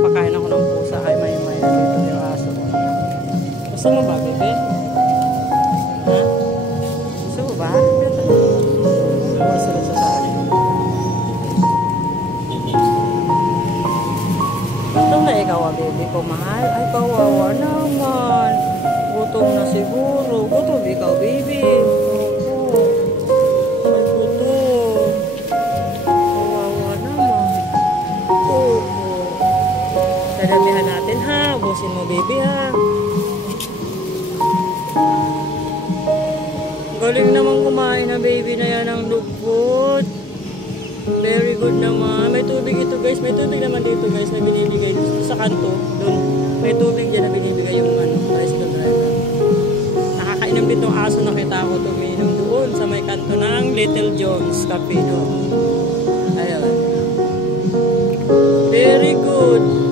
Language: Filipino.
Pakain ako ng pusa kay Maymay. Dito yung aso ko. Gusto mo ba, bebe? Ha? Gusto mo ba? Dalawa sila sa akin. Gusto na ikaw, bebe ko, mahal? Ay, kawawa naman. Gutom na siguro. Gutom ikaw, baby. Ay, gutom. Kawawa naman. Dadamihan natin, ha? Ubusin mo, baby, ha? Galing naman kumain na baby na yan ng lugod. Very good naman. May tubig ito, guys. May tubig naman dito, guys, na binibigay dito sa kanto. Doon. May tubig dyan na binibigay yung tricycle driver. Nakakainom din itong aso, nakita ko tuminom doon sa may kanto ng Little Jones Cafe doon. Ayun. Very good.